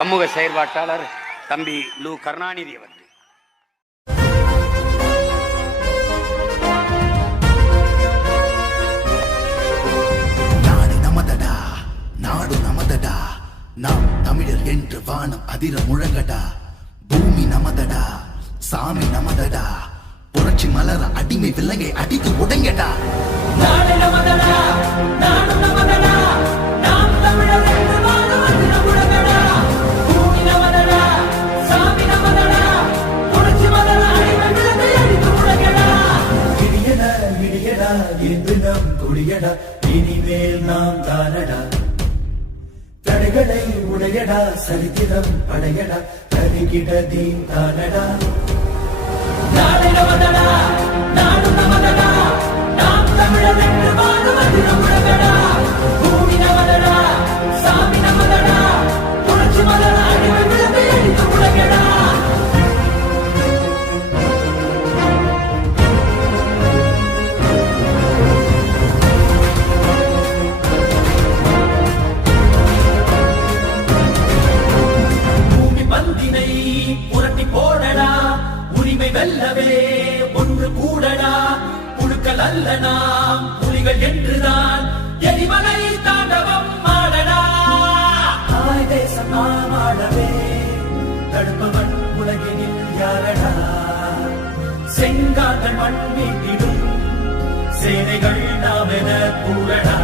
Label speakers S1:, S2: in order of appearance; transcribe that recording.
S1: சமூக செயற்பாட்டாளர் தம்பி லு கருணாநிதி அவர்கள்.
S2: நாடு நமதடா நாடு நமதடா. நாம் தமிழர் என்று வானம் அதிர முழங்கடா. பூமி நமதடா சாமி நமதடா. புரட்சி மலர அடிமை விலங்கை அடித்து உடங்கடா
S3: இடியடா என்று கொடியடா இனிமேல் நாம் தானடா. தடைகளை உடையடா சரித்திரம் படையடா தருகிட தீன் தானடா.
S4: நாடு நமதடா ஒன்று கூடடா புழுக்கள் அல்ல நாம் புலிகள் என்றுதான். எரிமலை தாண்டவம் ஆடடா.
S3: தாய் தேசம் நாம் ஆடவே தடுப்பவன் உலகினில் யாரடா?
S4: செங்கார்கள் மண் மீட்டிடும் சேனைகள் நாம் என கூறடா.